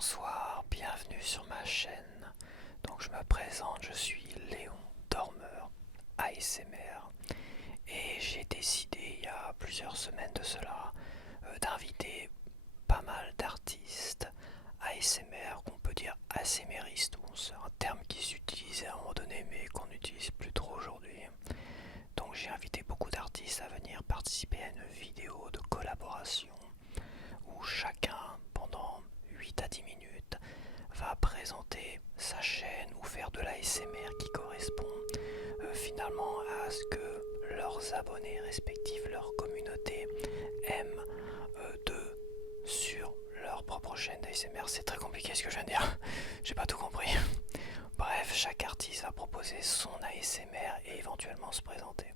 Bonsoir, bienvenue sur ma chaîne. Donc je me présente, je suis Léon Dormeur ASMR et j'ai décidé il y a plusieurs semaines de cela d'inviter pas mal d'artistes ASMR, qu'on peut dire ASMRistes, bon, c'est un terme qui s'utilisait à un moment donné mais qu'on n'utilise plus trop aujourd'hui. Donc j'ai invité beaucoup d'artistes à venir participer à une vidéo de collaboration où chacun, pendant 8 à 10 minutes, va présenter sa chaîne ou faire de l'ASMR qui correspond finalement à ce que leurs abonnés respectifs, leur communauté aiment d'eux sur leur propre chaîne d'ASMR. C'est très compliqué ce que je viens de dire, j'ai pas tout compris. Bref, chaque artiste va proposer son ASMR et éventuellement se présenter.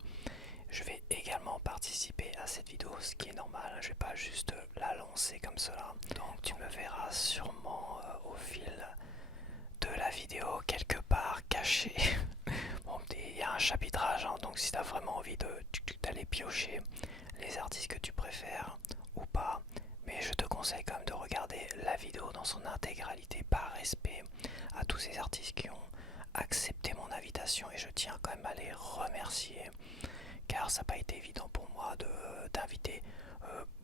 Je vais également participer à cette vidéo, ce qui est normal, je vais pas juste la lancer comme cela. Donc tu me verras sûrement au fil de la vidéo quelque part caché. Bon, il y a un chapitrage, hein, donc si tu as vraiment envie d'aller piocher les artistes que tu préfères ou pas, mais je te conseille quand même de regarder la vidéo dans son intégralité par respect à tous ces artistes qui ont accepté mon invitation et je tiens quand même à les remercier car ça n'a pas été évident pour moi d'inviter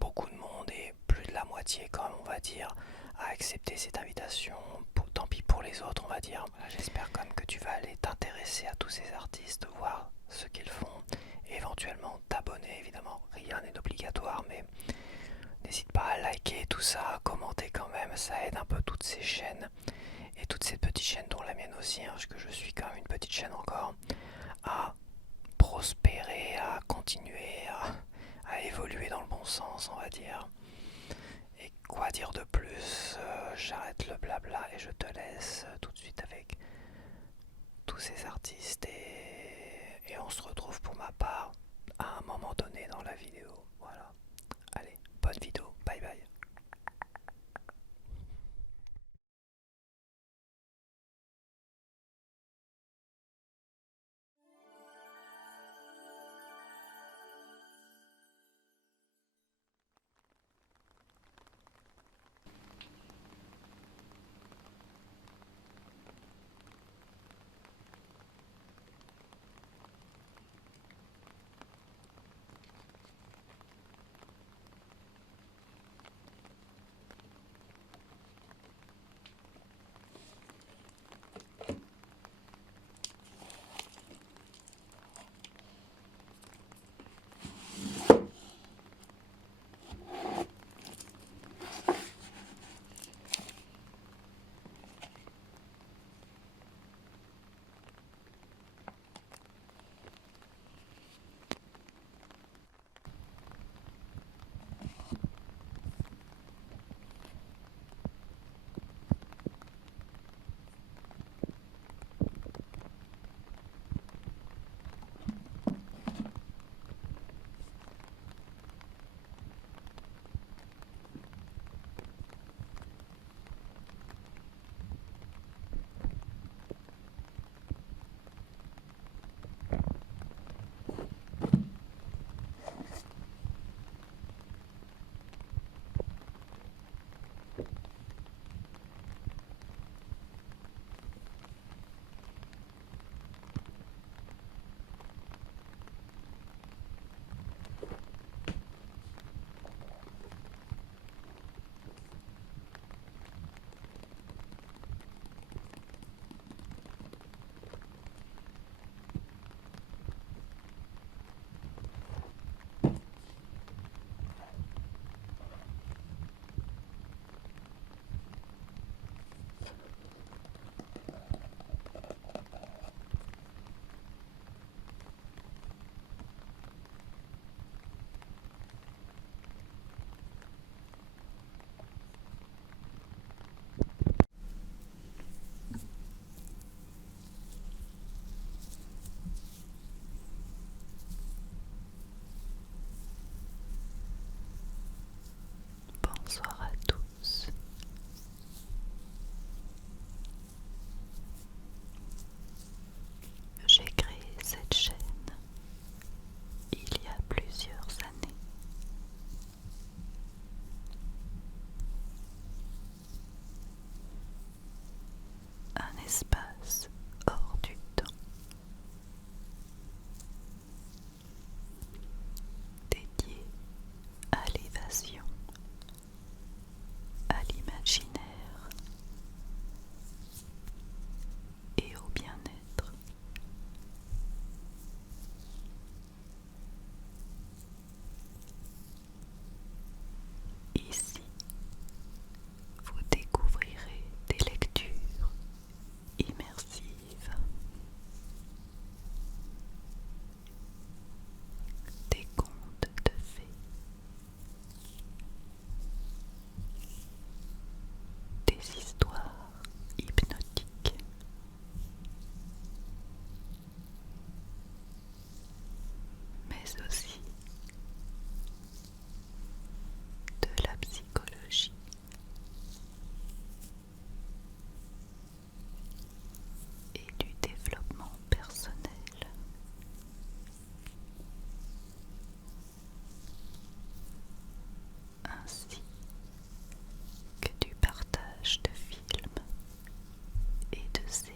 beaucoup de monde et plus de la moitié quand même on va dire à accepter cette invitation. Tant pis pour les autres on va dire. Voilà, j'espère quand même que tu vas aller t'intéresser à tous ces artistes, voir ce qu'ils font et éventuellement t'abonner. Évidemment rien n'est obligatoire mais n'hésite pas à liker tout ça, à commenter quand même, ça aide un peu toutes ces chaînes et toutes ces petites chaînes dont la mienne aussi, hein, parce que je suis quand même une petite chaîne encore, à prospérer, à continuer, à évoluer dans le bon sens, on va dire. Et quoi dire de plus, j'arrête le blabla et je te laisse tout de suite avec tous ces artistes et on se retrouve pour ma part à un moment donné dans la vidéo. Voilà. Allez, bonne vidéo, bye bye. espace hors du temps, dédié à l'évasion, à l'imaginaire et au bien-être. Ici, vous découvrirez des lectures immersives, des contes de fées, des histoires hypnotiques, mais aussi de la psychologie et du développement personnel. Ainsi que du partage de films et de séries.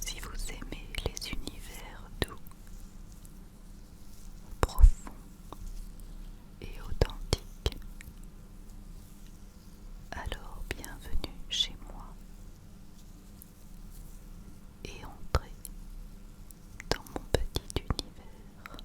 Si vous aimez les univers doux, profonds et authentiques, alors bienvenue chez moi et entrez dans mon petit univers.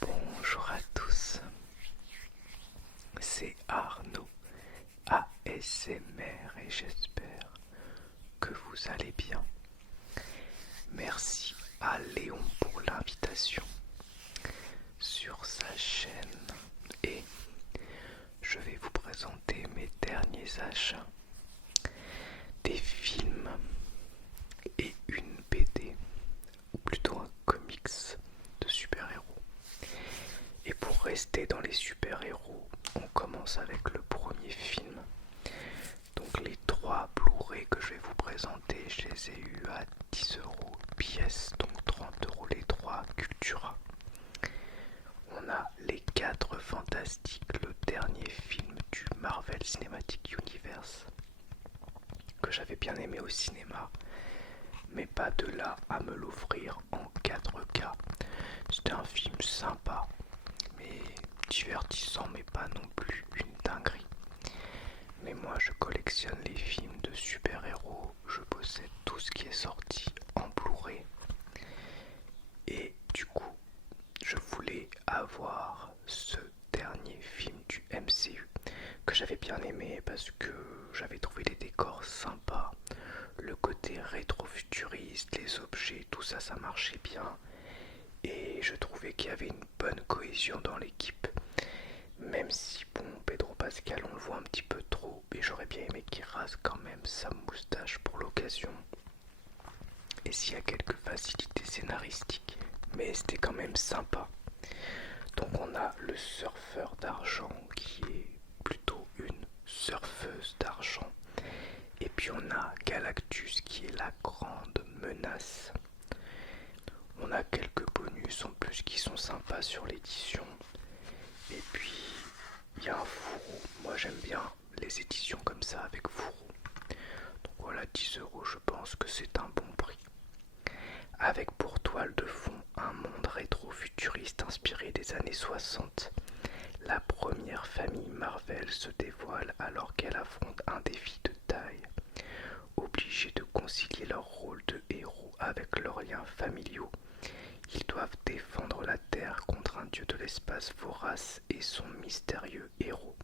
Bonjour à tous, c'est Arnaud ASMR et j'espère que vous allez bien. Merci à Léon pour l'invitation sur sa chaîne et je vais vous présenter mes derniers achats, des films et une BD, ou plutôt un comics de super-héros. Et pour rester dans les super-héros, on commence avec le premier. premier film. Donc les 3 Blu-ray que je vais vous présenter, je les ai eus à 10 euros pièce, donc 30 euros les 3 Cultura. On a Les 4 Fantastiques, le dernier film du Marvel Cinematic Universe, que j'avais bien aimé au cinéma, mais pas de là à me l'offrir en 4K. C'était un film sympa, mais divertissant, mais pas non plus une dinguerie. Mais moi je collectionne les films de super-héros, je possède tout ce qui est sorti en Blu-ray. Et du coup, je voulais avoir ce dernier film du MCU que j'avais bien aimé parce que j'avais trouvé les décors sympas, le côté rétro-futuriste, les objets, tout ça, ça marchait bien. Et je trouvais qu'il y avait une bonne cohésion dans l'équipe. Même si, bon, Pedro Pascal, on le voit un petit peu trop, et j'aurais bien aimé qu'il rase quand même sa moustache pour l'occasion. Et s'il y a quelques facilités scénaristiques, mais c'était quand même sympa. Donc on a le surfeur d'argent qui est plutôt une surfeuse d'argent. Et puis on a Galactus qui est la grande menace. On a quelques bonus en plus qui sont sympas sur l'édition. Et puis il y a un fourreau. Moi j'aime bien les éditions comme ça avec fourreau. Donc voilà, 10 euros, je pense que c'est un bon prix. Avec pour toile de fond un monde rétro-futuriste inspiré des années 60. La première famille Marvel se dévoile alors qu'elle affronte un défi de taille. Obligés de concilier leur rôle de héros avec leurs liens familiaux, ils doivent défendre la Terre contre un dieu de l'espace vorace et son mystérieux héros.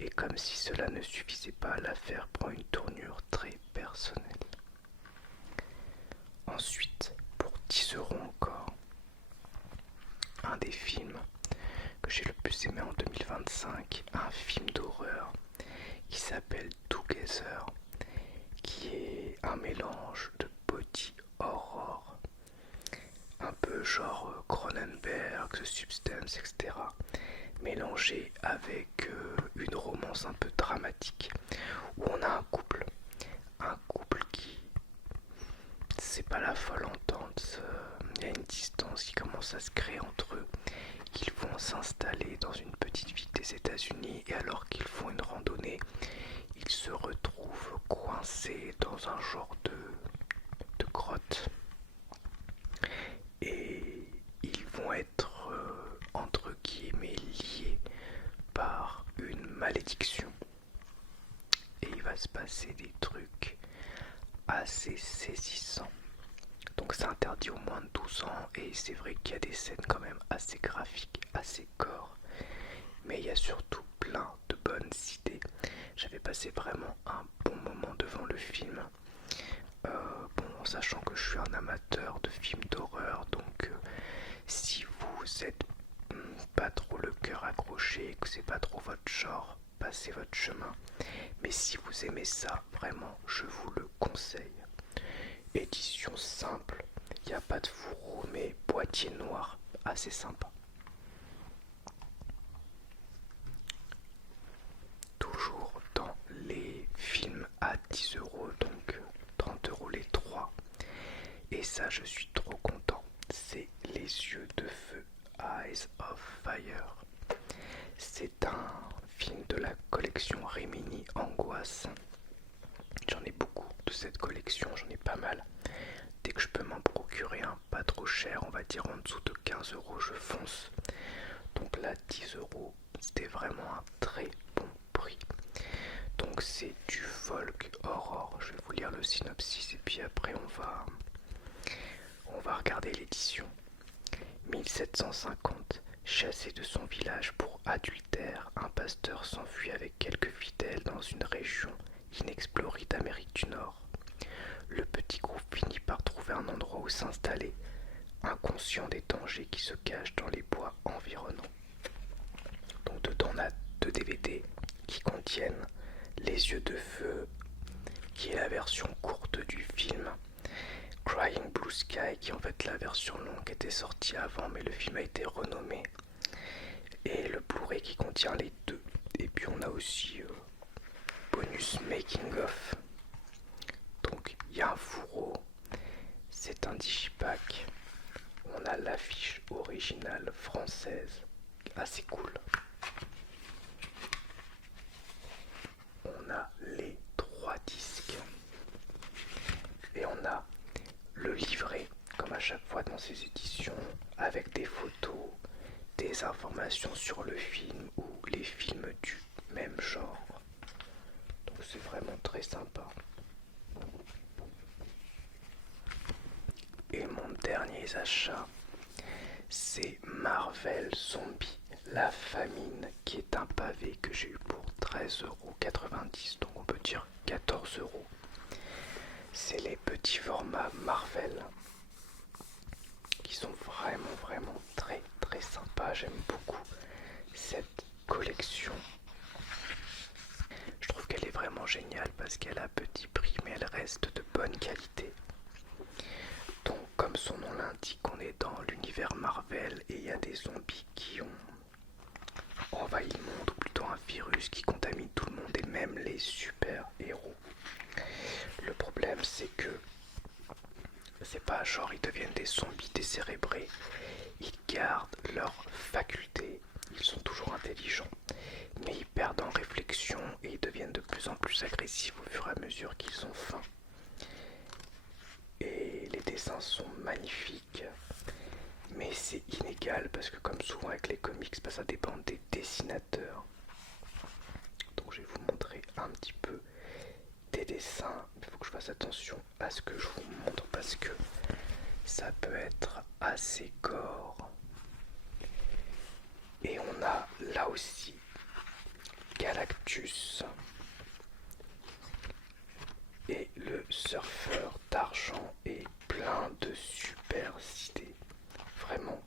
Et comme si cela ne suffisait pas, l'affaire prend une tournure très personnelle. Ensuite, pour 10 euros encore, un des films que j'ai le plus aimé en 2025, un film d'horreur qui s'appelle Together, qui est un mélange de body horror, un peu genre Cronenberg, The Substance, etc., mélangé avec une romance un peu dramatique, où on a un couple qui, c'est pas la folle entente, il y a une distance qui commence à se créer entre eux. Ils vont s'installer dans une petite ville des États-Unis et alors qu'ils font une randonnée, ils se retrouvent coincés dans un genre de grotte. Et ils vont être entre guillemets liés par une malédiction. Et il va se passer des trucs assez saisissants. Donc c'est interdit aux moins de 12 ans et c'est vrai qu'il y a des scènes quand même assez graphiques, assez gore. Mais il y a surtout plein de bonnes idées. J'avais passé vraiment un bon moment devant le film. Bon, sachant que je suis un amateur de films d'horreur, donc si vous êtes pas trop le cœur accroché, que c'est pas trop votre genre, passez votre chemin. Mais si vous aimez ça, vraiment, je vous le conseille. Édition simple, il n'y a pas de fourreau, mais boîtier noir, assez sympa. Toujours dans les films à 10 euros, donc 30 euros les 3. Et ça, je suis trop content. C'est Les Yeux de Feu, Eyes of Fire. C'est un film de la collection Rimini Angoisse. J'en ai beaucoup de cette collection, j'en ai pas mal. Dès que je peux m'en procurer un pas trop cher, on va dire en dessous de 15 euros, je fonce. Donc là, 10 euros, c'était vraiment un très bon prix. Donc c'est du folk horror. Je vais vous lire le synopsis et puis après on va regarder l'édition. 1750, chassé de son village pour adultère, un pasteur s'enfuit avec quelques fidèles dans une région inexplorée d'Amérique du Nord. Le petit groupe finit par trouver un endroit où s'installer, inconscient des dangers qui se cachent dans les bois environnants. Donc dedans on a 2 DVD qui contiennent Les Yeux de Feu, qui est la version courte du film, Crying Blue Sky, qui est en fait la version longue qui était sortie avant, mais le film a été renommé, et le Blu-ray qui contient les deux. Et puis puis on a aussi bonus making of. Donc il y a un fourreau, c'est un digipack. On a l'affiche originale française, assez cool. On a les 3 disques. Et on a le livret, comme à chaque fois dans ces éditions, avec des photos, des informations sur le film ou les films du même genre. Donc c'est vraiment très sympa. Et mon dernier achat, c'est Marvel Zombie, la famine, qui est un pavé que j'ai eu pour 13,90 €, donc on peut dire 14 €. C'est les petits formats Marvel qui sont vraiment très très sympas. J'aime beaucoup cette collection. Je trouve qu'elle est vraiment géniale parce qu'elle a petit prix mais elle reste de bonne qualité. Donc comme son nom l'indique, on est dans l'univers Marvel et il y a des zombies qui ont envahi le monde, ou plutôt un virus qui contamine tout le monde et même les super-héros. Le problème c'est que c'est pas genre ils deviennent des zombies décérébrés, ils gardent leurs facultés, ils sont toujours intelligents, mais ils perdent en réflexion et ils deviennent de plus en plus agressifs au fur et à mesure qu'ils ont faim. Et les dessins sont magnifiques, mais c'est inégal parce que comme souvent avec les comics, ça dépend des dessinateurs. Donc je vais vous montrer un petit peu des dessins. Il faut que je fasse attention à ce que je vous montre parce que ça peut être assez gore. Et on a là aussi Galactus et le surfeur d'argent et plein de super idées. Vraiment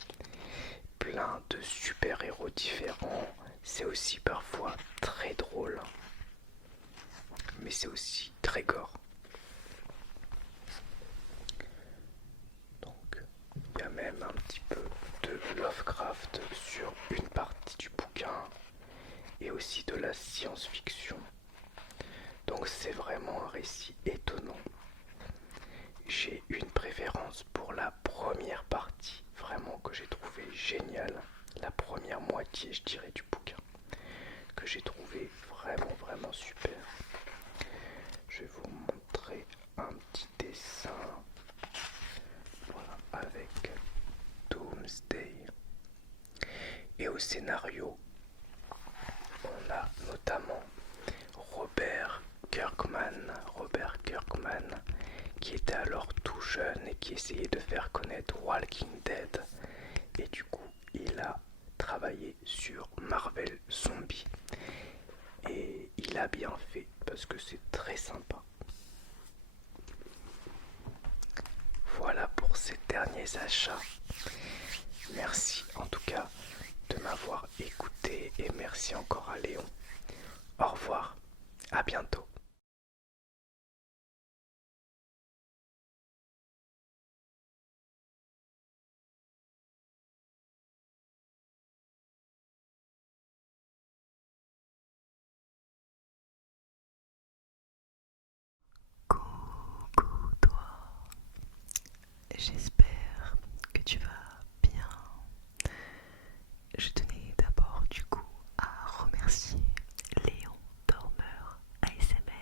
plein de super héros différents. C'est aussi parfois très drôle, mais c'est aussi très gore. Donc il y a même un petit peu de Lovecraft sur une partie du bouquin et aussi de la science-fiction. Donc c'est vraiment un récit étonnant. J'ai une préférence pour la première partie, vraiment que j'ai trouvé géniale. La première moitié, je dirais, du bouquin, que j'ai trouvé vraiment super. Je vais vous montrer un petit dessin, voilà, avec Doomsday. Et au scénario, on a notamment Robert Kirkman, qui était alors tout jeune et qui essayait de faire connaître Walking Dead. Et du coup, il a travaillé sur Marvel Zombie. Et il a bien fait parce que c'est très sympa. Voilà pour ces derniers achats. Merci en tout cas de m'avoir écouté et merci encore à Léon. Au revoir, à bientôt. Coucou toi, j'espère que tu vas bien. Je tenais d'abord du coup à remercier Léon Dormeur ASMR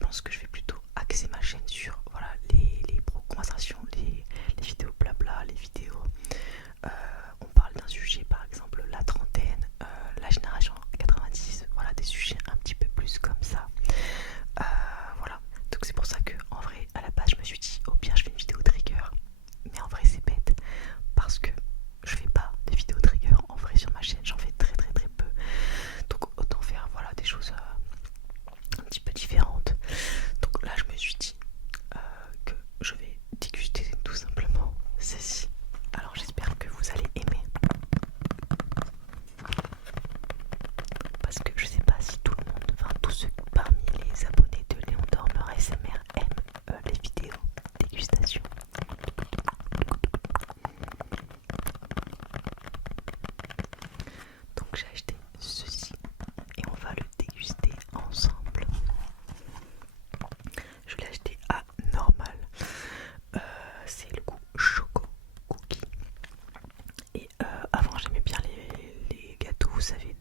pense que je vais plutôt axer ma chaîne sur voilà, les conversations, les vidéos blabla, les vidéos. On parle d'un sujet, par exemple la trentaine, la génération 90, voilà, des sujets un petit peu plus comme ça. Voilà, donc c'est pour ça que en vrai, à la base, je me suis dit, au pire, je fais une vidéo trigger. Mais en vrai, c'est bête parce que je fais pas de vidéos trigger en vrai sur ma chaîne, j'en fais très peu. Donc autant faire voilà, des choses un petit peu différentes. Donc là, je me suis dit que je vais déguster tout simplement ceci. Alors j'espère que vous allez aimer. Parce que je sais pas si tout le monde, enfin tous ceux parmi les abonnés de Léon Dormeur ASMR aiment les vidéos dégustation. Donc j'ai acheté ceci et on va le déguster ensemble. Je l'ai acheté à normal. C'est le goût choco cookie. Et avant j'aimais bien les gâteaux, vous savez,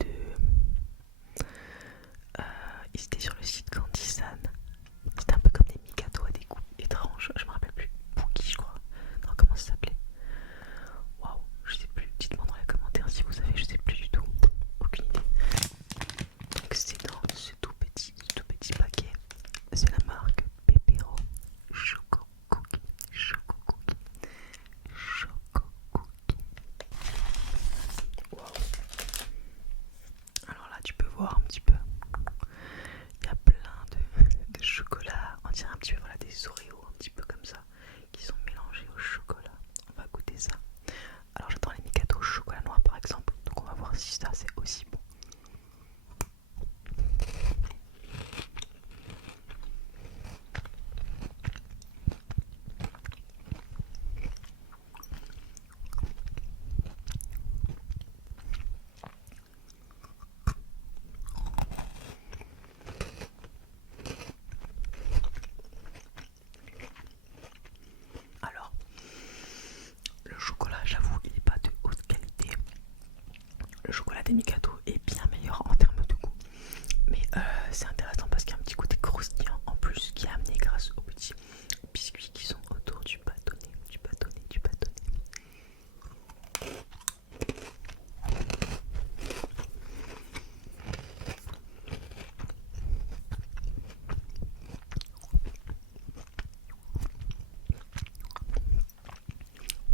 ils étaient sur le site Candysan. C'était un peu comme des mi-gâteaux à des goûts étranges. Je me rappelle plus. Pookie, je crois. Non, comment ça s'appelait? Waouh, je sais plus. Dites-moi dans les commentaires si vous savez, je sais plus du tout. Aucune idée. Donc c'est dans ce tout petit paquet. C'est la marque Pepero Choco Cookie. Choco Cookie. Choco Cookie. Waouh. Alors là, tu peux voir un petit peu. Il y a plein de chocolat. On dirait un petit peu voilà, des Oreos, un petit peu comme ça, qui sont mélangés au chocolat. On va goûter ça. Alors j'attends les gâteaux au chocolat noir par exemple. Donc on va voir si ça c'est aussi bon. Alors, le chocolat, j'avoue, il n'est pas de haute qualité. Le chocolat des Mikado est bien meilleur en termes de goût. Mais c'est intéressant parce qu'il y a un petit côté croustillant en plus qui est amené grâce aux petits biscuits qui sont autour du bâtonnet.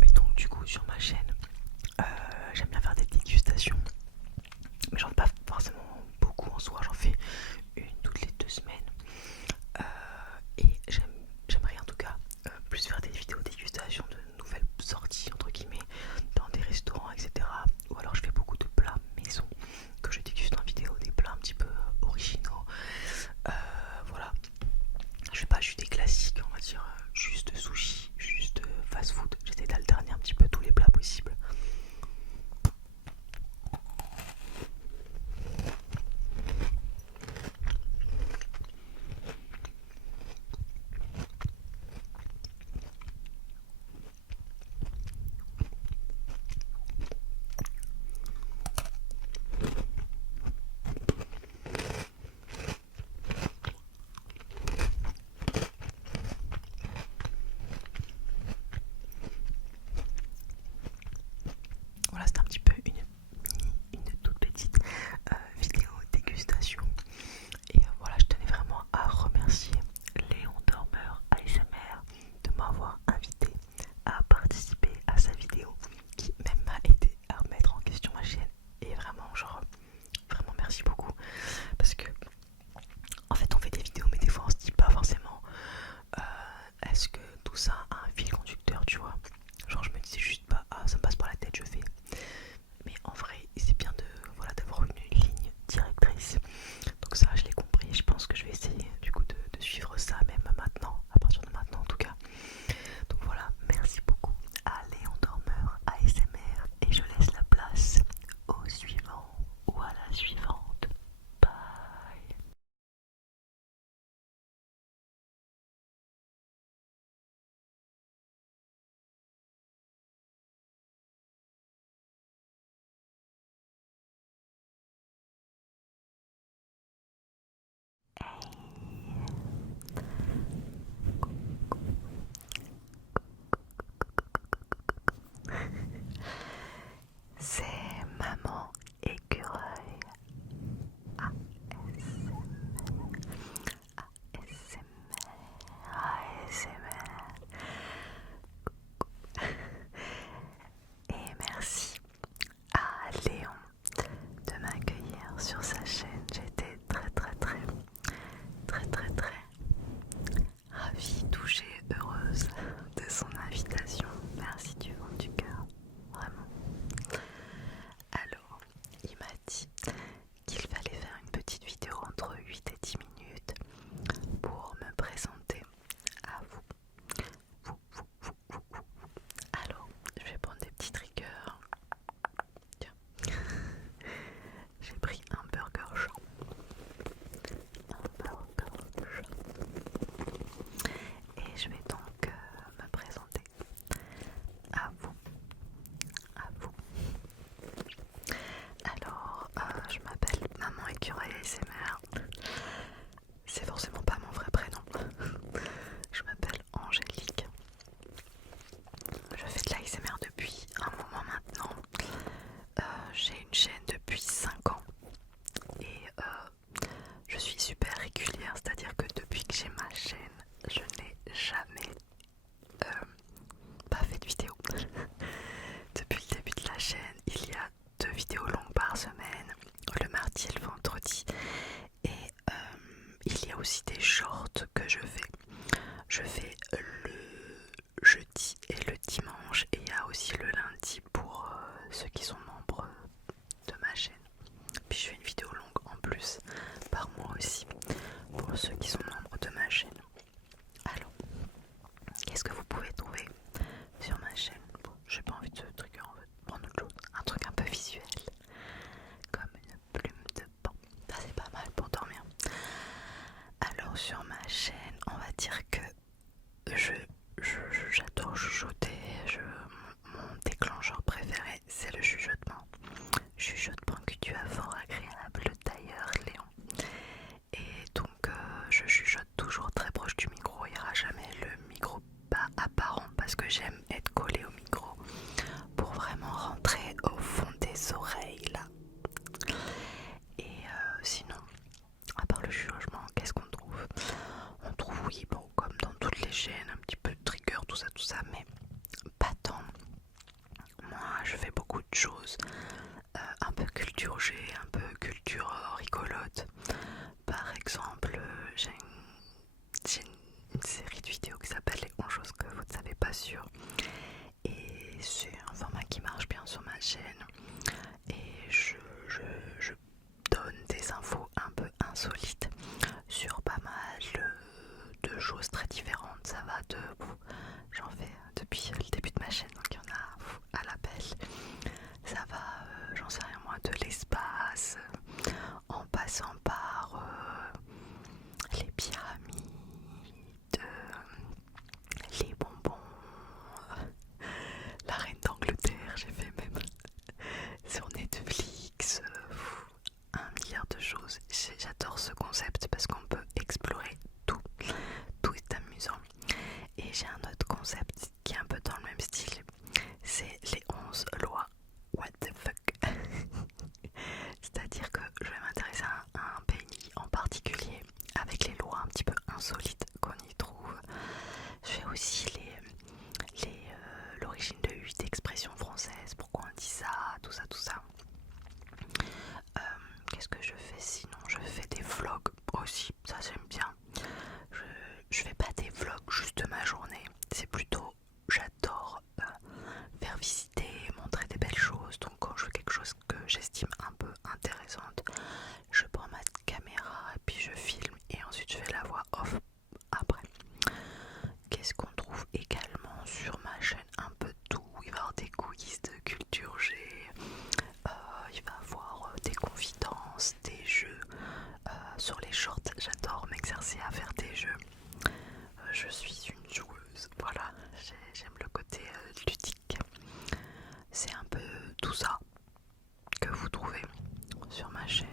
Et donc du coup sur ma chaîne, j'aime bien faire des dégustations. Mais j'en fais pas forcément beaucoup en soi, j'en fais une toutes les 2 semaines. Et j'aimerais en tout cas différentes que je fais. Je fais le jeudi et le dimanche, et il y a aussi le lundi pour ceux qui sont membres de ma chaîne. Puis je fais une vidéo longue en plus par mois aussi pour ceux qui sont membres de ma chaîne. Alors, qu'est-ce que vous pouvez trouver sur ma chaîne? Bon, j'ai pas envie de trigger, en fait, prendre autre chose, un truc un peu visuel, comme une plume de pan. Ça c'est pas mal pour dormir. Alors sur ma chaîne, on va dire que j'adore chuchoter. Mon déclencheur préféré, c'est le chuchotement. Chuchotement que tu as fort agréable d'ailleurs, Léon. Et donc je chuchote toujours très proche du micro. Il n'y aura jamais le micro pas apparent parce que j'aime être collé au micro pour vraiment rentrer au fond des oreilles là. Et sinon, à part le chuchotement, qu'est-ce qu'on trouve? On trouve, oui, bon, comme dans toutes les chaînes, un petit peu de trigger, tout ça, mais pas tant. Moi, je fais beaucoup de choses, un peu culture G, un peu culture rigolote. Par exemple, j'ai une série de vidéos qui s'appelle Les 11 choses que vous ne savez pas sur. Et c'est un format qui marche bien sur ma chaîne. Et je donne des infos un peu insolites sur pas mal de choses très différentes. Ça va de... J'en fais depuis le début de ma chaîne, donc il y en a à l'appel. Ça va, j'en sais rien moi, de l'espace, en passant par les pyramides, les bonbons, la reine d'Angleterre, j'ai fait même sur Netflix, un milliard de choses. J'adore ce concept parce qu'on peut explorer tout, tout est amusant. Et j'ai un autre concept qui est un peu dans le même style, c'est les 11 lois what the fuck. C'est-à-dire que je vais m'intéresser à un pays en particulier avec les lois un petit peu insolites qu'on y trouve. Je fais aussi l'origine de 8 expressions françaises, pourquoi on dit ça, tout ça. Qu'est-ce que je fais sinon? Je fais des vlogs aussi, ça j'aime bien. Je fais pas des vlogs juste de ma journée, c'est plutôt j'adore faire visiter, montrer des belles choses. Donc quand je fais quelque chose que j'estime un peu intéressante, je prends ma caméra et puis je filme et ensuite je fais la voix off après. Qu'est-ce qu'on trouve également sur ma chaîne? Un peu de tout. Il va y avoir des quiz de culture G, il va y avoir des confidences, des jeux sur les shorts. J'adore m'exercer à faire des jeux. Je suis une joueuse, voilà, j'aime le côté ludique. C'est un peu tout ça que vous trouvez sur ma chaîne.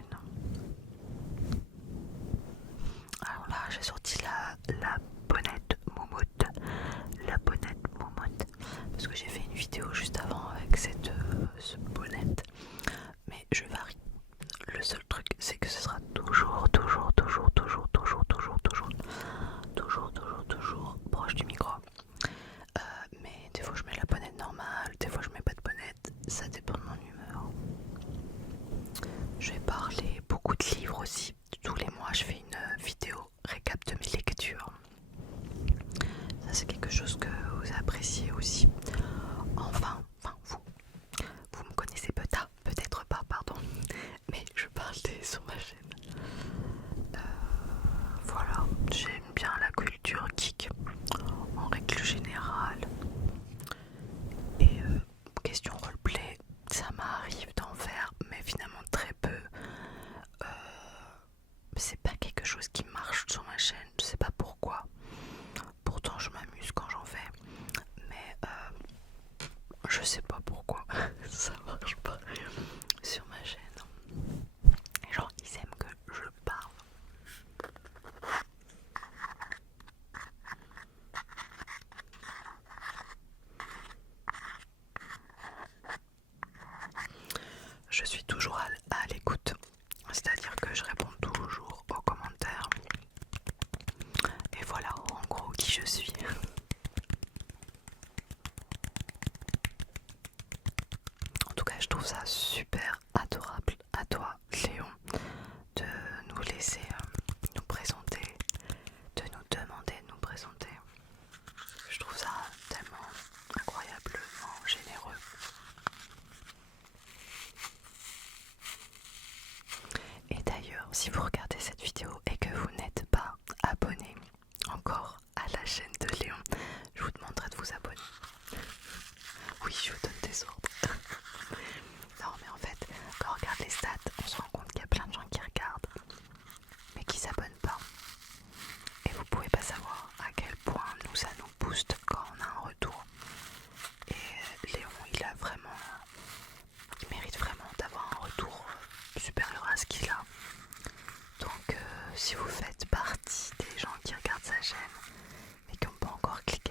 Alors là, j'ai sorti la bonnette moumoute. La bonnette moumoute. Parce que j'ai fait une vidéo juste avant avec ce bonnette. Mais je varie. Le seul truc, c'est que ce sera toujours proche du micro. Mais des fois je mets la bonnette normale, des fois je mets pas de bonnette, ça dépend de mon humeur. Je vais parler beaucoup de livres aussi. Tous les mois je fais une vidéo récap de mes lectures. Ça c'est quelque chose que vous appréciez aussi. Enfin vous me connaissez peut-être pas, pardon, mais je parle sur ma chaîne. Voilà, j'aime bien la culture geek en règle générale. Et question roleplay, ça m'arrive d'en faire, mais finalement très peu. C'est pas quelque chose qui marche sur ma chaîne, je sais pas pourquoi. Pourtant je m'amuse quand j'en fais, mais je sais pas pourquoi ça marche pas sur ma chaîne. Genre ils aiment que je parle. Je suis toujours à l'écoute, c'est-à-dire que je réponds toujours aux commentaires. Et voilà en gros qui je suis. En tout cas, je trouve ça super adorable à toi, Léon, de nous laisser nous présenter, de nous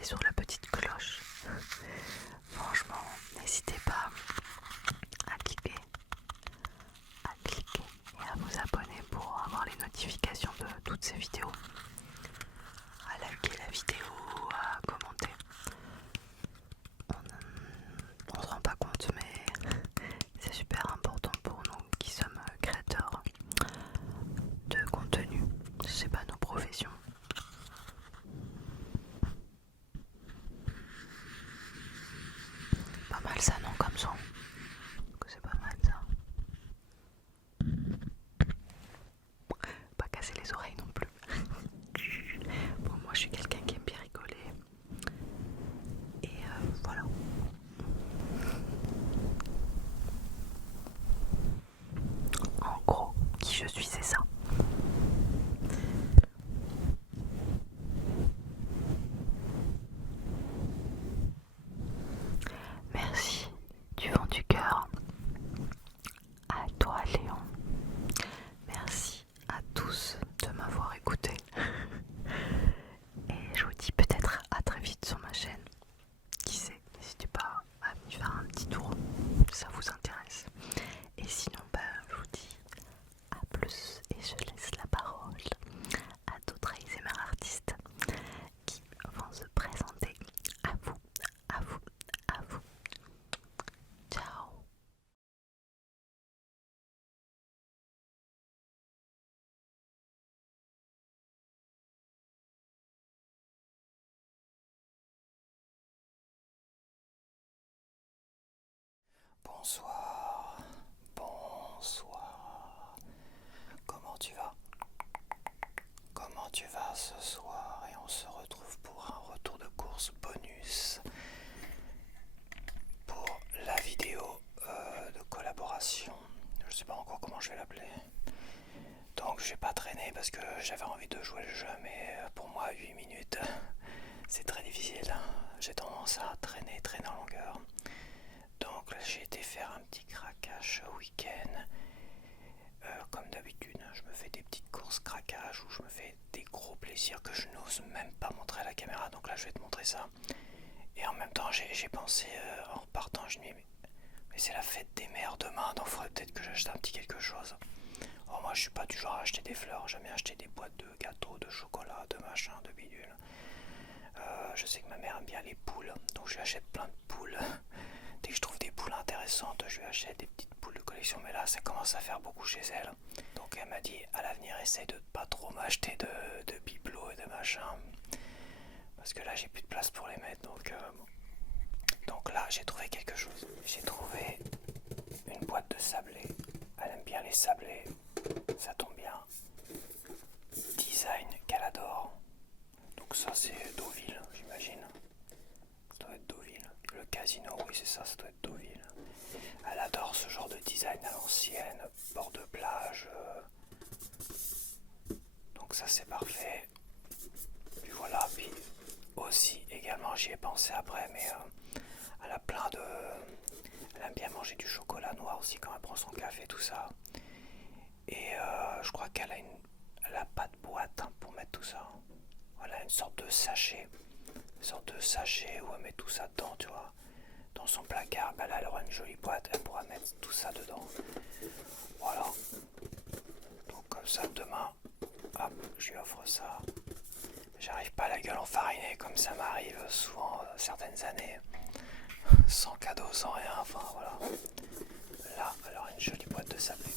cliquer sur la petite cloche. Franchement, n'hésitez pas à cliquer et à vous abonner pour avoir les notifications de toutes ces vidéos. À liker la vidéo, à commenter. On se rend pas compte, mais c'est super important pour nous qui sommes créateurs de contenu. C'est pas nos professions. Pas mal ça, non, comme son. Que c'est pas mal ça. Pas casser les oreilles non plus. Bon, moi je suis quelqu'un qui aime bien rigoler. Et voilà. En gros, qui je suis, c'est ça. Merci du fond du cœur à toi, Léon. Merci à tous de m'avoir écouté. Et je vous dis peut-être à très vite sur ma chaîne. Qui sait, n'hésitez pas à venir faire un petit tour si ça vous intéresse. Et sinon, je vous dis à plus et je laisse la parole à d'autres ASMR artistes qui vont se présenter. À vous, à vous, à vous. Ciao. Bonsoir, bonsoir. Comment tu vas? Comment tu vas ce soir? Et on se retrouve pour un retour de course bonus pour la vidéo de collaboration. Je sais pas encore comment je vais l'appeler. Donc j'ai pas traîné parce que j'avais envie de jouer le jeu, mais pour moi 8 minutes c'est très difficile. J'ai tendance à traîner en longueur. Donc là j'ai été faire un petit craquage week-end. Comme d'habitude, je me fais des petites courses craquage où je me fais des gros plaisirs que je n'ose même pas montrer à la caméra. Donc là je vais te montrer ça. Et en même temps j'ai pensé en repartant, je me dis mais c'est la fête des mères demain, donc il faudrait peut-être que j'achète un petit quelque chose. Oh, moi je suis pas du genre à acheter des fleurs, j'aime bien acheter des boîtes de gâteaux, de chocolat, de machin, de bidule. Je sais que ma mère aime bien les poules, donc je lui achète plein de poules. Dès que je trouve des poules intéressantes, je lui achète des petites poules de collection, mais là ça commence à faire beaucoup chez elle. Donc elle m'a dit à l'avenir essaye de pas trop m'acheter de bibelots et de machin, parce que là j'ai plus de place pour les mettre. Donc là j'ai trouvé quelque chose. J'ai trouvé une boîte de sablés. Elle aime bien les sablés, ça tombe bien. Design qu'elle adore. Donc ça c'est Deauville, j'imagine. Ça doit être Deauville. Le casino, oui c'est ça, ça doit être Deauville. Elle adore ce genre de design à l'ancienne, bord de plage. Donc ça c'est parfait. Puis voilà, puis aussi également j'y ai pensé après, mais elle a plein de... Elle aime bien manger du chocolat noir aussi quand elle prend son café, tout ça. Et je crois qu'elle a elle a pas de boîte pour mettre tout ça. Voilà, une sorte de sachet. Une sorte de sachet où elle met tout ça dedans, tu vois. Dans son placard, là elle aura une jolie boîte, elle pourra mettre tout ça dedans. Voilà. Donc comme ça, demain, hop, je lui offre ça. J'arrive pas à la gueule enfarinée comme ça m'arrive souvent certaines années. Sans cadeau, sans rien, enfin voilà. Là, elle aura une jolie boîte de sablé.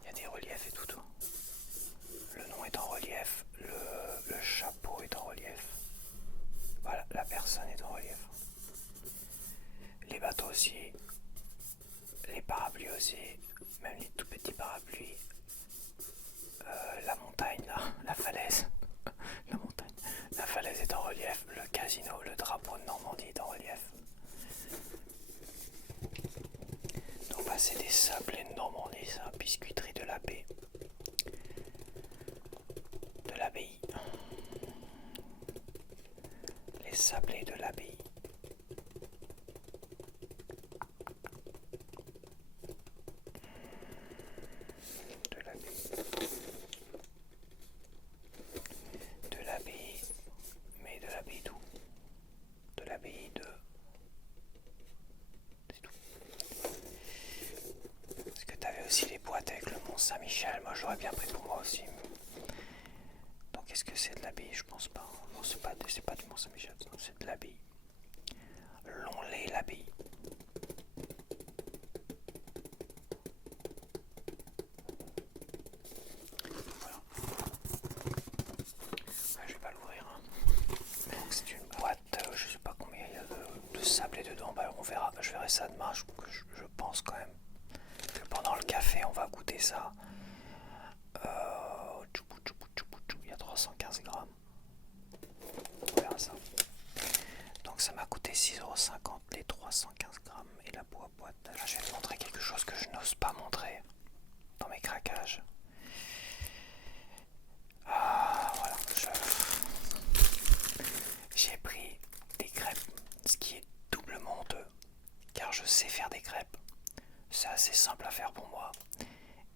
Il y a des reliefs et tout. Le nom est en relief, le chapeau est en relief. Voilà, la personne est en relief. Les bateaux aussi, les parapluies aussi, même les tout petits parapluies. La montagne là, la falaise. La montagne. La falaise est en relief, le casino, le drapeau de Normandie est en relief. Donc bah, c'est des sablés de Normandie, ça, biscuiterie de l'abbé. De l'abbaye. Les sablés de l'abbaye. l'abbaye de... C'est tout. Parce que t'avais aussi les boîtes avec le Mont Saint-Michel, moi j'aurais bien pris pour moi aussi. Donc est-ce que c'est de l'abbaye? Je pense pas. Non, c'est pas du Mont Saint-Michel, c'est de l'abbaye. Longley l'abbaye. Voilà. Je vais pas l'ouvrir. Hein. Donc c'est une boîte, je sais pas combien il y a de sablé dedans. Bah, on verra, je verrai ça demain. Je pense quand même que pendant le café on va goûter ça. Il y a 315 grammes. On verra ça. Donc ça m'a coûté 6,50€ les 315 grammes et la boîte. Là je vais te montrer quelque chose que je n'ose pas montrer dans mes craquages. Ah voilà, j'ai pris des crêpes, ce qui est doublement honteux, car je sais faire des crêpes. C'est assez simple à faire pour moi.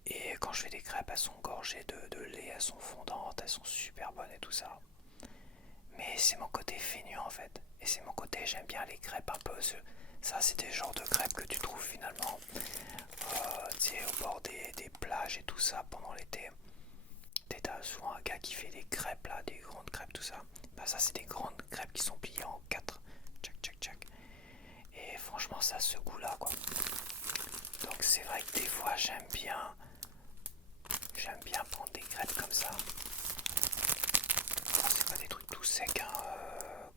Et quand je fais des crêpes, elles sont gorgées de lait, elles sont fondantes, elles sont super bonnes et tout ça. Mais c'est mon côté feignant en fait. Et c'est mon côté, j'aime bien les crêpes un peu. Ça, c'est des genres de crêpes que tu trouves finalement tu sais, au bord des plages et tout ça pendant l'été. T'as souvent un gars qui fait des crêpes là, des grandes crêpes, tout ça. Bah, ça, c'est des grandes crêpes qui sont pliées en 4. Tchac, tchac, tchac. Et franchement, ça a ce goût là quoi. Donc, c'est vrai que des fois, j'aime bien prendre des crêpes comme ça. Non, c'est pas des trucs tout secs, hein,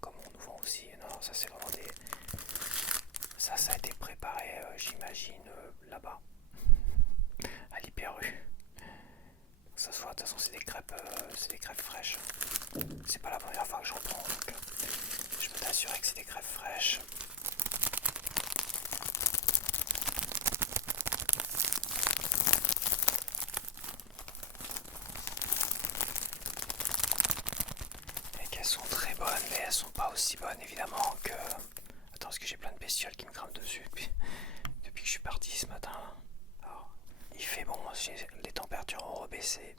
comme on nous vend aussi. Non, ça c'est vraiment des... Ça a été préparé, j'imagine, là-bas, à l'Hyper-U. Ça soit, de toute façon, c'est des crêpes fraîches. C'est pas la première fois que j'en prends, donc je peux t'assurer que c'est des crêpes fraîches. Et qu'elles sont très bonnes, mais elles sont pas aussi bonnes évidemment que... Attends, parce que j'ai plein de bestioles qui me grimpent dessus depuis que je suis parti ce matin. Alors, il fait bon, les températures ont rebaissé.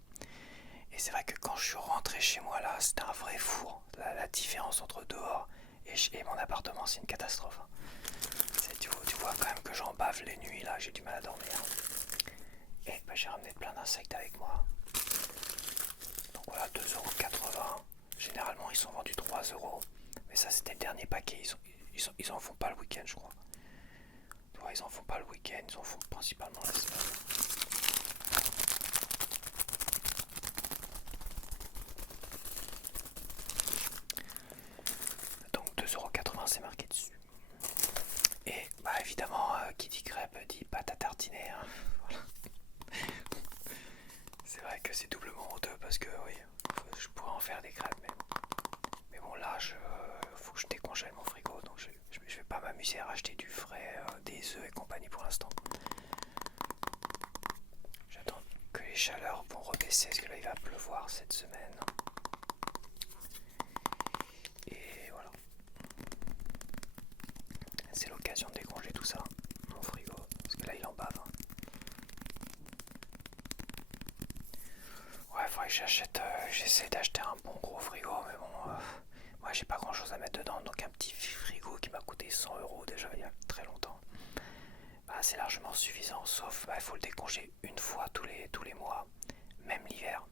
Et c'est vrai que quand je suis rentré chez moi là, c'était un vrai four. La différence entre dehors et mon appartement, c'est une catastrophe. Tu vois quand même que j'en bave les nuits là, j'ai du mal à dormir. Et bah, j'ai ramené plein d'insectes avec moi. Donc voilà, 2,80€. Généralement ils sont vendus 3€. Mais ça c'était le dernier paquet, ils en font pas le week-end je crois. Ouais, ils en font pas le week-end, ils en font principalement la semaine. Donc 2,80€ c'est marqué dessus. Et bah évidemment, qui dit crêpe dit pâte à tartiner. Hein. Voilà. C'est vrai que c'est doublement honteux parce que oui, je pourrais en faire des crêpes, mais bon là, faut que je décongèle mon frigo, donc je vais pas m'amuser à racheter du frais, des œufs et compagnie pour l'instant. J'attends que les chaleurs vont rebaisser parce que là il va pleuvoir cette semaine. Et voilà. C'est l'occasion de décongeler tout ça, mon frigo, parce que là il en bave. Hein. Ouais, faudrait que j'essaie d'acheter un bon gros frigo, mais bon, moi j'ai pas grand chose à mettre dedans, donc un petit frigo qui m'a coûté 100€ déjà il y a très longtemps, bah, c'est largement suffisant, sauf il faut le décongeler une fois tous les mois, même l'hiver.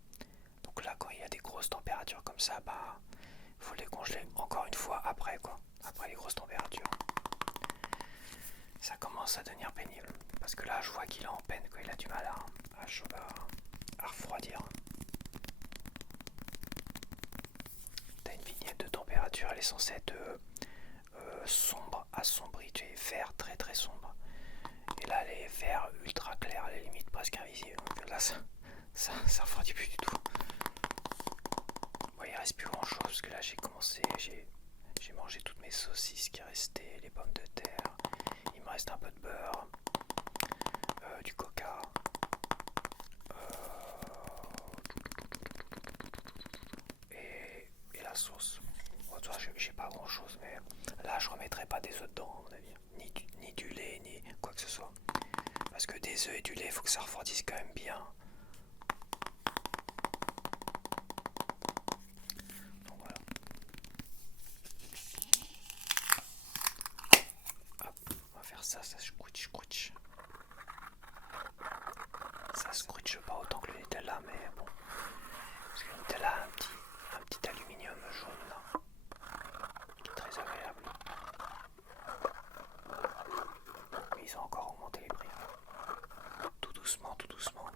Donc là quand il y a des grosses températures comme ça, bah faut le décongeler encore une fois après quoi, après les grosses températures. Ça commence à devenir pénible, parce que là je vois qu'il est en peine, quoi, il a du mal à refroidir. T'as une vignette de température, elle est censée être sombre, assombrie, tu es vert très très sombre. Et là elle est vert ultra clair, elle est limite presque invisible. Donc là ça refroidit plus du tout. Bon, il reste plus grand chose, parce que là j'ai mangé toutes mes saucisses qui restaient, les pommes de terre, il me reste un peu de beurre, du coca. Et la sauce. Bon, toi, j'ai pas grand chose, mais là je remettrai pas des œufs dedans à mon avis, ni du lait, ni quoi que ce soit. Parce que des œufs et du lait, il faut que ça refroidisse quand même bien. Donc voilà. ça scrutch. Ça scrutche pas autant que le Nutella, mais bon. Parce que le Nutella a un petit aluminium jaune là, qui est très agréable. Mais ils ont encore augmenté les prix. Tout doucement, tout doucement.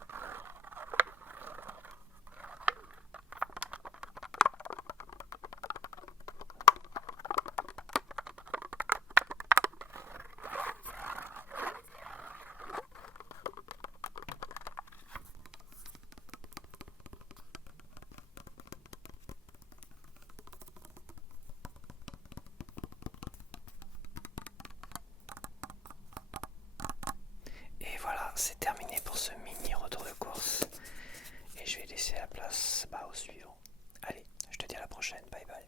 Et voilà, c'est terminé pour ce mini retour de course. Et je vais laisser la place au suivant. Allez, je te dis à la prochaine, bye bye.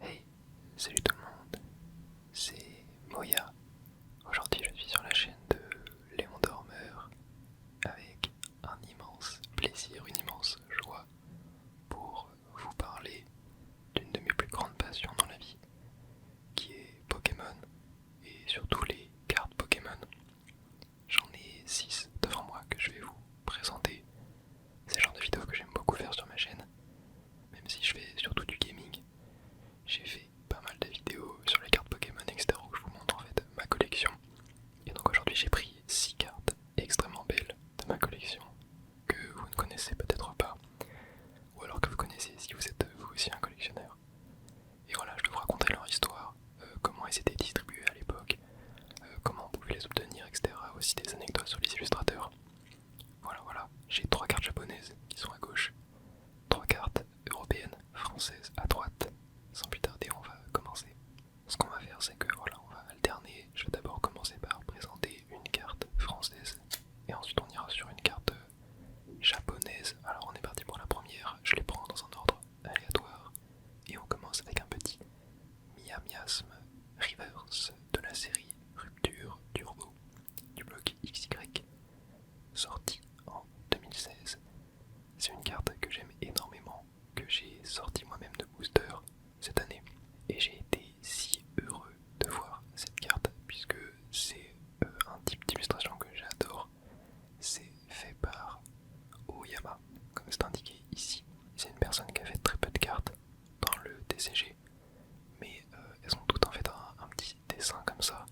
Hey, salut tout le monde, c'est Moya. Aujourd'hui je suis sur la chaîne de Léon Dormeur avec un immense plaisir, une immense joie pour vous parler d'une de mes plus grandes passions dans la vie, qui est Pokémon et surtout les cartes Pokémon. J'en ai 6 devant moi que je vais vous présenter. C'est le genre de vidéo que j'aime beaucoup faire sur ma chaîne, même si je fais surtout du gaming. J'ai fait pas mal de vidéos sur les cartes Pokémon, etc. où je vous montre en fait ma collection. Et donc aujourd'hui j'ai pris 6 cartes extrêmement belles de ma collection que vous ne connaissez peut-être pas, ou alors que vous connaissez si vous êtes vous aussi un collectionneur. Et voilà, je vais vous raconter leur histoire, comment elles étaient distribuées à l'époque, comment on pouvait les obtenir, etc. Aussi des anecdotes sur les illustrateurs. Voilà, j'ai 3 cartes japonaises qui sont à gauche, 3 cartes européennes, françaises à droite. Sans plus tarder, on va commencer. Ce qu'on va faire, c'est que voilà, on va alterner. Je vais d'abord commencer par présenter une carte française et ensuite on ira sur une carte japonaise. Alors on est parti pour la première, je les prends dans un ordre aléatoire et on commence avec un petit Miasme Reverse de la série Rupture Turbo du bloc XY, sorti en 2016. C'est une carte que j'aime énormément, que j'ai sorti moi-même de booster cette année. Et j'ai été si heureux de voir cette carte, puisque c'est un type d'illustration que j'adore. C'est fait par Oyama, comme c'est indiqué ici. C'est une personne qui a fait très peu de cartes dans le TCG, mais elles ont toutes en fait un petit dessin comme ça,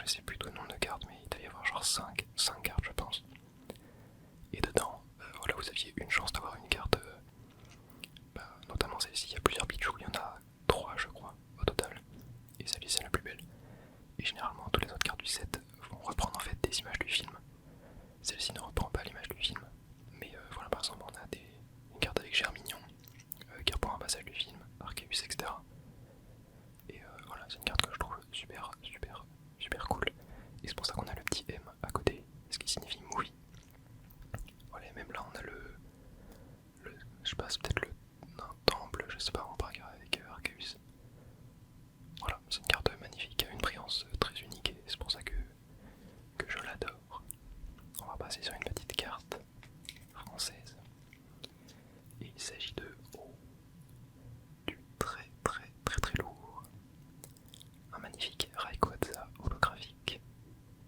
je sais plus tout le nombre de cartes, mais il devait y avoir genre 5 cartes je pense. Et dedans, voilà, vous aviez une chance d'avoir une carte, notamment celle-ci, il y a plusieurs bijoux, il y en a 3 je crois au total. Et celle-ci c'est la plus belle. Et généralement toutes les autres cartes du set vont reprendre en fait des images du film. Celle-ci ne reprend pas l'image du film. Mais voilà, par exemple on a une carte avec Germignon, qui reprend un passage du film, Arceus, etc. Et voilà, c'est une carte que je trouve super cool. Et c'est pour ça qu'on a le petit M à côté, ce qui signifie movie. Voilà, et même là on a je sais pas, c'est peut-être un temple, je sais pas, en parc avec Arceus. Voilà, c'est une carte magnifique, une brillance très unique, et c'est pour ça que je l'adore. On va passer sur une petite carte française. Et il s'agit du très lourd. Un magnifique Rayquaza holographique,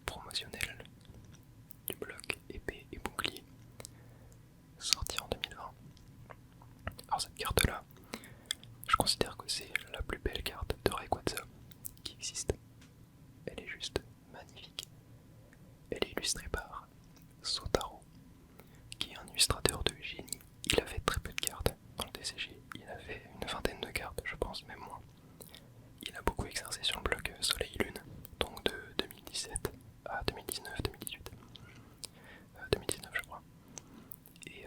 promotionnel, du bloc épée et bouclier, sorti en 2020. Alors cette carte là, je considère que c'est la plus belle carte de Rayquaza qui existe. Elle est juste magnifique. Elle est illustrée par Sotaro, qui est un illustrateur de génie. Il avait très peu de cartes dans le TCG, il avait une vingtaine de cartes, je pense, même moins. Il a beaucoup exercé sur le bloc Soleil-Lune, donc de 2017 à 2019-2018. 2019 je crois. Et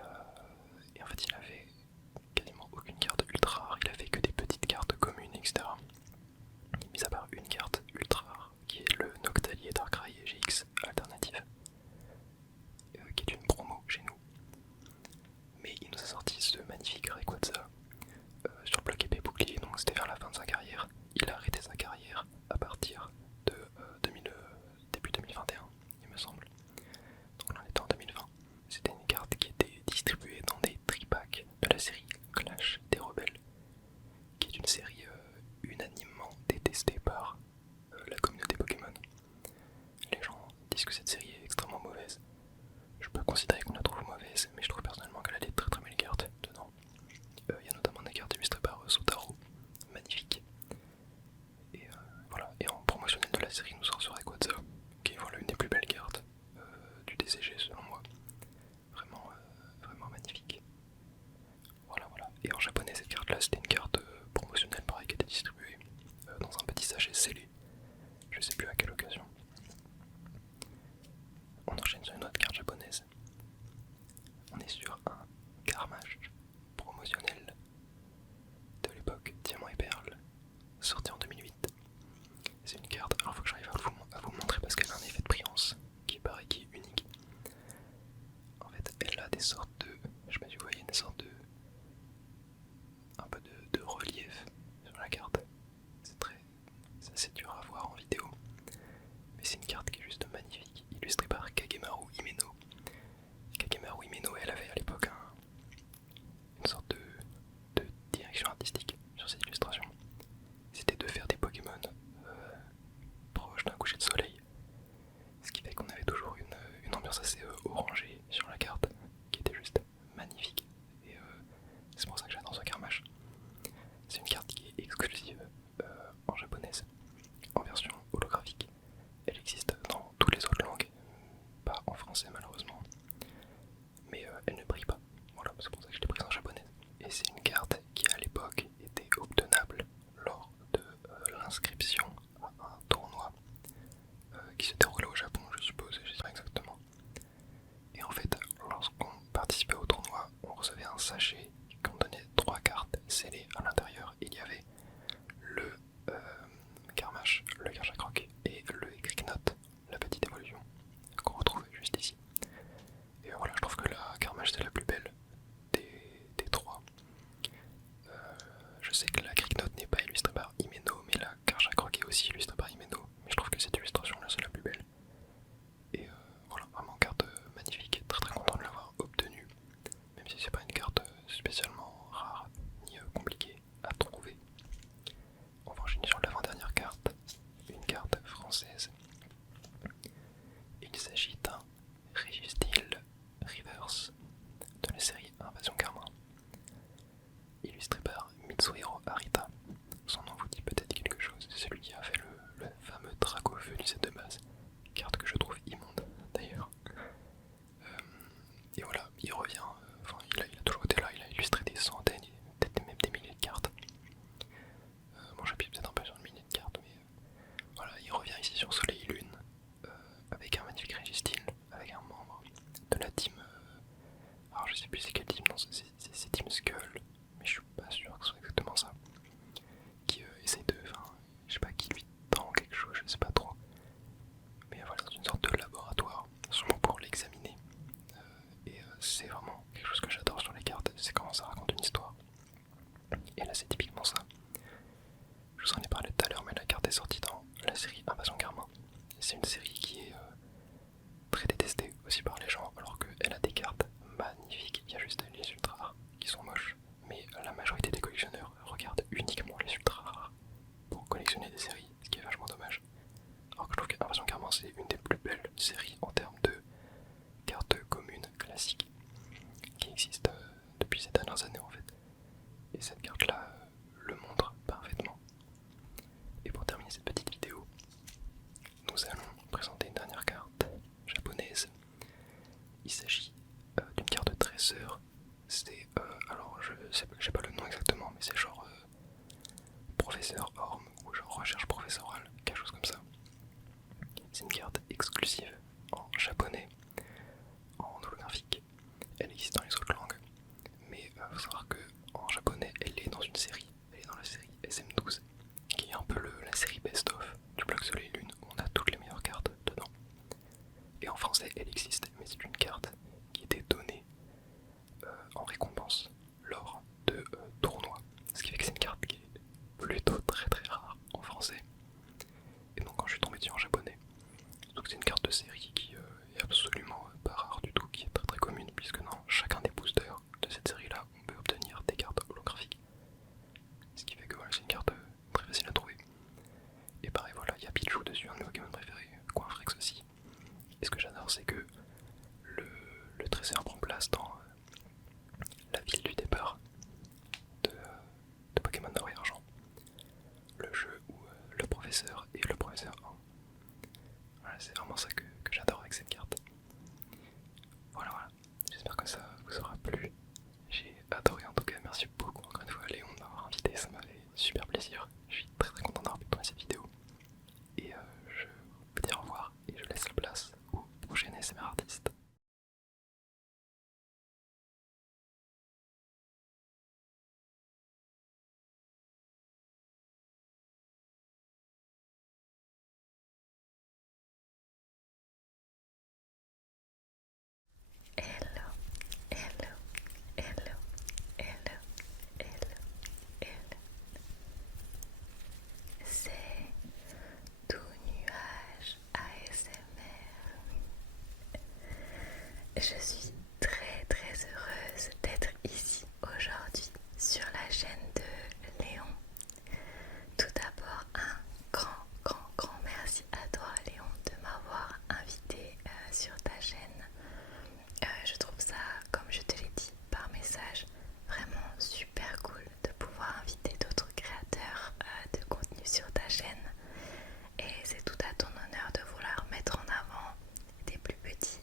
en fait il avait quasiment aucune carte ultra rare, il avait que des petites cartes communes, etc. Mis à part une carte ultra rare, qui est le Noctalier Darkrai GX alternatif, qui est une promo chez nous. Mais il nous a sorti ce magnifique Rayquaza sur le bloc épée bouclier, donc c'était vers la fin de sa carrière. Il a arrêté sa carrière à partir de début 2021, il me semble. Donc là on était en 2020. C'était une carte qui était distribuée dans des tripacks de la série Clash des Rebelles, qui est une série unanimement détestée par la communauté Pokémon. Les gens disent que cette série est extrêmement mauvaise. Je peux considérer qu'on la trouve mauvaise, mais je trouve personnellement qu'elle a des très belles cartes dedans. Il y a notamment des cartes illustrées par Sotaro, magnifiques. Et voilà, et en promotionnel de la série, nous sort sur Rayquaza, qui est voilà, une des plus belles cartes du TCG selon moi. Vraiment magnifique. Voilà. Et en japonais, cette carte là, c'était une carte promotionnelle pareil qui était distribuée dans un petit sachet scellé. Je sais plus à quelle occasion. On enchaîne sur une autre carte japonaise. On est sur un Carmage promotionnel de l'époque Diamant et Perle, sorti en 2008. C'est une carte, alors faut que j'arrive à vous montrer parce qu'elle a un effet de brillance qui paraît qui est unique. En fait, elle a des sortes de, je sais pas si vous voyez, des sortes de, un peu de relief sur la carte. C'est assez dur à voir en vidéo, mais c'est une carte qui est juste magnifique, illustrée par Kagemaru Himeno. Kagemaru Himeno, elle avait à l'époque une sorte de direction artistique sur cette illustration. C'était de faire des Pokémon proches d'un coucher de soleil, ce qui fait qu'on avait toujours une ambiance assez orangée sur la carte, qui était juste magnifique. Et c'est pour ça que j'adore ce Carmage. C'est une carte qui est exclusive en japonaise, en version holographique. Elle existe dans toutes les autres langues, pas en français malheureusement, mais elle ne brille pas. Voilà, c'est pour ça que je l'ai prise en japonais. Et c'est une carte qui à l'époque était obtenable lors de l'inscription à un tournoi revient ici sur Soleil et Lune avec un magnifique Registeel, avec un membre de la team. Alors je sais plus c'est quelle team, non c'est Team Skull, mais je suis pas sûr que ce soit exactement ça. Qui essaye de. Enfin, je sais pas, qui lui tend quelque chose, je sais pas trop. Mais voilà, c'est une sorte de laboratoire, sûrement pour l'examiner. Et c'est vraiment quelque chose que j'adore sur les cartes, c'est comment ça raconte une histoire. Et là c'est typiquement ça. Je vous en ai parlé tout à l'heure, mais la carte est sortie dans la série Invasion Karma. C'est une série qui est très détestée aussi par les gens, alors qu'elle a des cartes magnifiques. Il y a juste les ultra rares qui sont moches, mais la majorité des collectionneurs regardent uniquement les ultra rares pour collectionner des séries, ce qui est vachement dommage. Alors que je trouve qu'Invasion Karma c'est une des plus belles séries en termes de cartes communes classiques qui existent depuis ces dernières années en fait. Et cette carte là le montre parfaitement. Et pour terminer cette petite vidéo, nous allons présenter une dernière carte japonaise. Il s'agit d'une carte de trésor. C'est alors je sais pas le nom exactement, mais c'est genre professeur Orm ou genre recherche professorale, quelque chose comme ça. C'est une carte exclusive en japonais, en holographique. Elle existe dans les autres langues, mais faut savoir que en japonais elle est dans une série. Elle est dans la série SM12, qui est un peu la série best-of du bloc Soleil Lune où on a toutes les meilleures cartes dedans. Et en français elle existe, mais c'est une carte qui était donnée en récompense lors de tournois. Ce qui fait que c'est une carte qui est plutôt très très rare en français. Et donc quand je suis tombé dessus en japonais, donc c'est une carte de série qui est absolument pas rare du tout, qui est très très commune, puisque dans chacun des boosters de cette série là, on peut obtenir des cartes holographiques. Ce qui fait que voilà, c'est une carte très facile à trouver. Et pareil voilà, il y a Pichu dessus, un de mes Pokémon préférés, Coinfrex aussi. Et ce que j'adore c'est que le trésor prend place dans la ville du départ de Pokémon Noir et Argent. Le jeu où le professeur est le professeur 1. Voilà, c'est vraiment ça que j'adore avec cette carte. Voilà, j'espère que ça vous aura plu. J'ai adoré en tout cas, merci beaucoup encore une fois à Léon de m'avoir invité, ça m'a fait super plaisir. Je suis très très content d'avoir pu tourner cette vidéo. Et je vous dis au revoir et je laisse la place au prochain ASMR artiste. Hello, hello, hello, hello, hello, hello. C'est Tout Nuage ASMR. Je suis très très heureuse d'être ici aujourd'hui sur la chaîne de Léon. Tout d'abord, un grand merci à toi Léon de m'avoir invité sur ta chaîne. Je trouve ça, comme je te l'ai dit par message, vraiment super cool de pouvoir inviter d'autres créateurs de contenu sur ta chaîne. Et c'est tout à ton honneur de vouloir mettre en avant des plus petits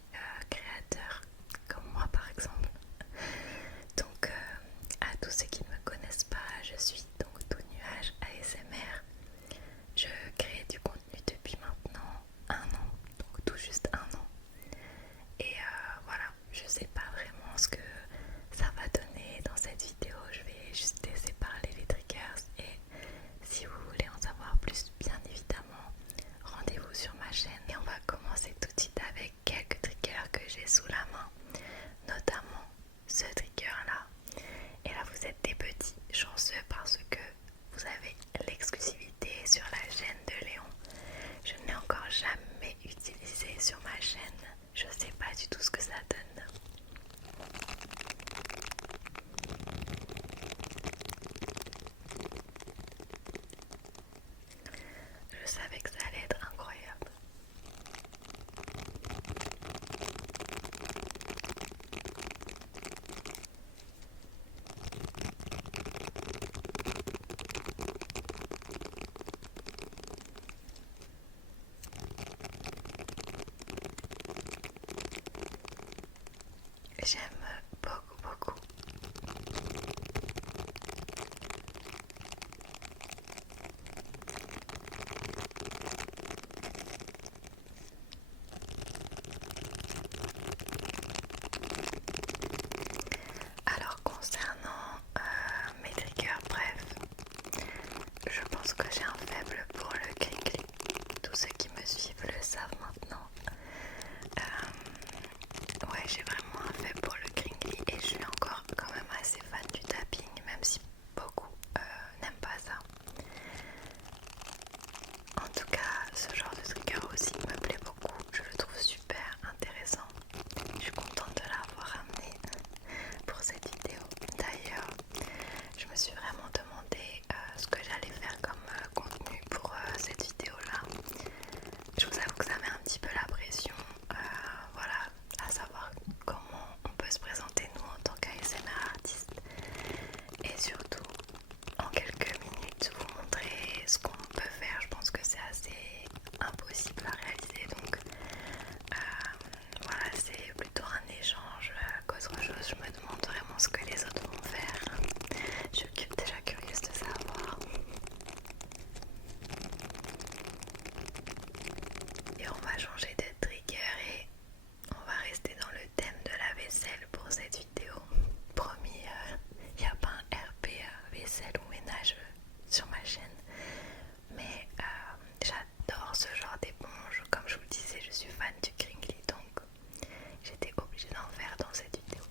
créateurs comme moi par exemple. Donc à tous ceux qui ne me connaissent pas, je suis donc Tout Nuage ASMR. Je crée du contenu depuis maintenant 1 an, donc tout juste 1 an. Et voilà, je sais pas vraiment ce que ça va donner dans cette vidéo. Je vais juste laisser parler les triggers. Et si vous voulez en savoir plus, bien évidemment, rendez-vous sur ma chaîne. Et on va commencer tout de suite avec quelques triggers que j'ai sous la main, notamment ce trigger là. Et là vous êtes des petits chanceux parce que vous avez l'exclusivité sur la chaîne de Léon. Je ne l'ai encore jamais utilisé sur ma chaîne. Je sais pas du tout ce que ça donne. Je savais que ça allait être incroyable. J'aime beaucoup. tous ceux qui me suivent le savent maintenant. Ouais, j'ai vraiment un fait pour le Kringly et je suis encore quand même assez fan du tapping, même si beaucoup n'aiment pas ça. En tout cas, ce genre de trigger aussi me plaît beaucoup, je le trouve super intéressant. Je suis contente de l'avoir amené pour cette vidéo. D'ailleurs, je me suis vraiment demandé ce que j'allais faire comme contenu pour cette vidéo là. Je vous avoue que ça met un petit peu la pression, voilà, à savoir comment on peut se présenter nous en tant qu'ASMR artiste et surtout en quelques minutes vous montrer ce qu'on peut faire. Je pense que c'est assez impossible à réaliser, donc voilà, c'est plutôt un échange qu'autre chose. Je me demande vraiment ce que les autres vont faire. Je suis déjà curieuse de savoir. Et on va changer de trigger et on va rester dans le thème de la vaisselle pour cette vidéo. Promis, il n'y a pas un RP vaisselle ou ménage sur ma chaîne. Mais j'adore ce genre d'éponge. Comme je vous le disais, je suis fan du Kringly, donc j'étais obligée d'en faire dans cette vidéo.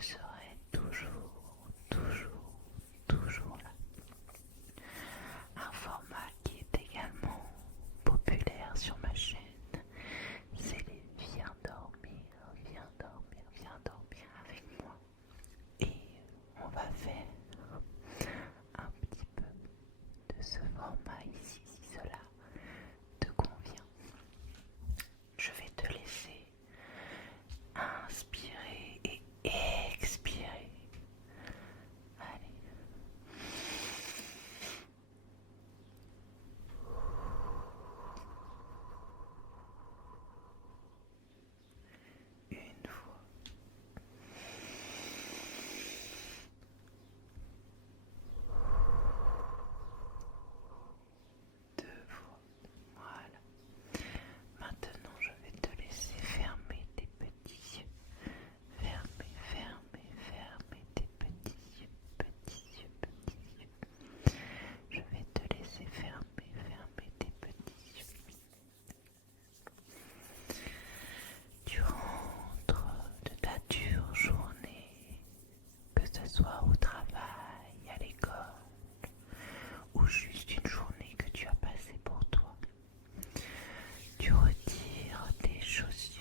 serai toujours là. Un format qui est également populaire sur ma chaîne, c'est les viens dormir avec moi. Et on va faire un petit peu de ce format ici, si cela te convient. Je vais te laisser inspirer et expirer. Allez. Une fois. Deux fois. Voilà. Maintenant, je vais te laisser fermer tes petits yeux. Fermer tes petits yeux. Je vais te laisser fermer tes petits yeux. Tu rentres de ta dure journée, que ce soit au travail, à l'école, ou juste une journée que tu as passée pour toi. Tu retires tes chaussures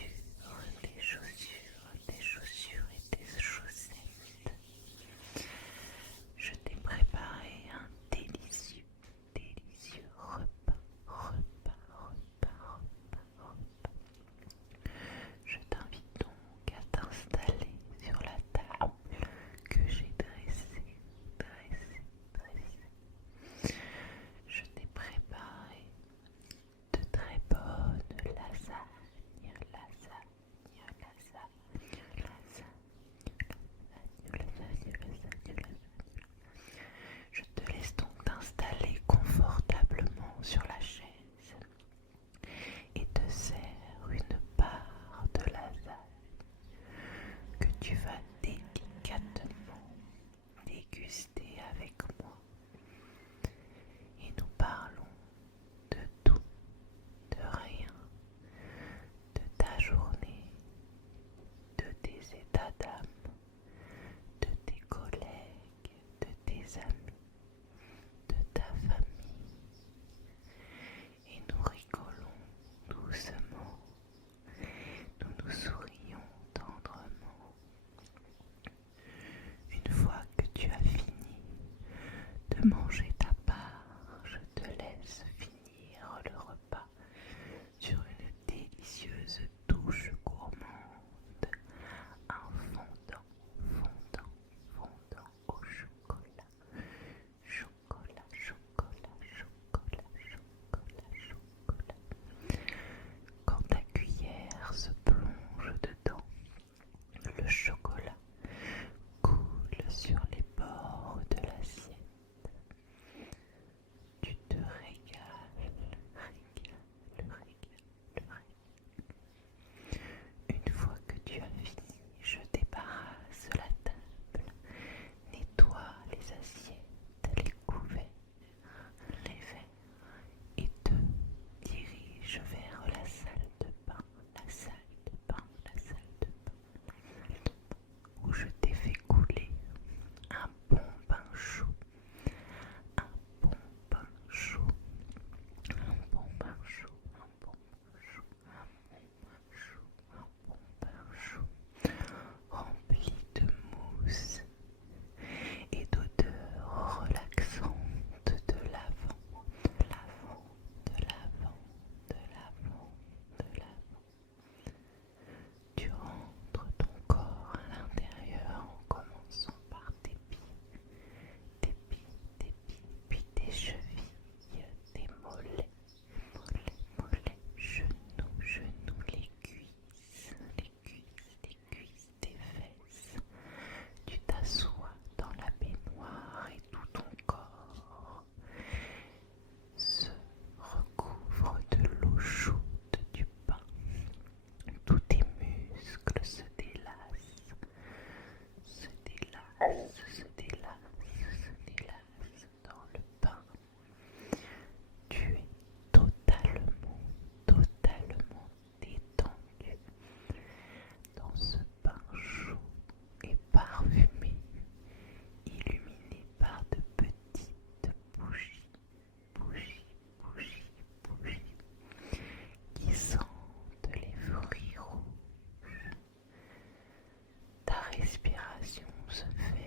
et tes chaussettes. Je t'ai préparé un délicieux repas. Je t'invite donc à t'installer sur la table que j'ai dressée. Je t'ai préparé de très bonnes lasagnes. Je te laisse donc t'installer confortablement sur la chaise et te sers une part de lasagne que tu vas délicatement déguster avec moi. Et nous parlons de tout, de rien, de ta journée, de tes états d'âme, de tes collègues, de tes amis, de ta famille. Et nous rigolons doucement, nous nous sourions tendrement. Une fois que tu as fini de manger ta part, je te laisse finir le repas sur une délicieuse touche gourmande, un fondant au chocolat. Quand ta cuillère se plonge dedans, le chocolat coule sur les bords de l'assiette. Tu te régales. Une fois que tu as fini, je débarrasse la table, nettoie les assiettes, les couverts, les verres et te dirige vers la salle de bain, où je t'ai fait couler un bon bain chaud, rempli de mousse et d'odeurs relaxantes de lavande. Tu rentres ton corps à l'intérieur en commençant par tes pieds, puis tes chevilles, tes mollets, genoux, les cuisses, tes fesses. Tu t'assois dans la baignoire et tout ton corps se recouvre de l'eau chaude du bain. Tous tes muscles se délassent dans le bain. Tu es totalement détendu dans ce bain chaud et parfumé. se fait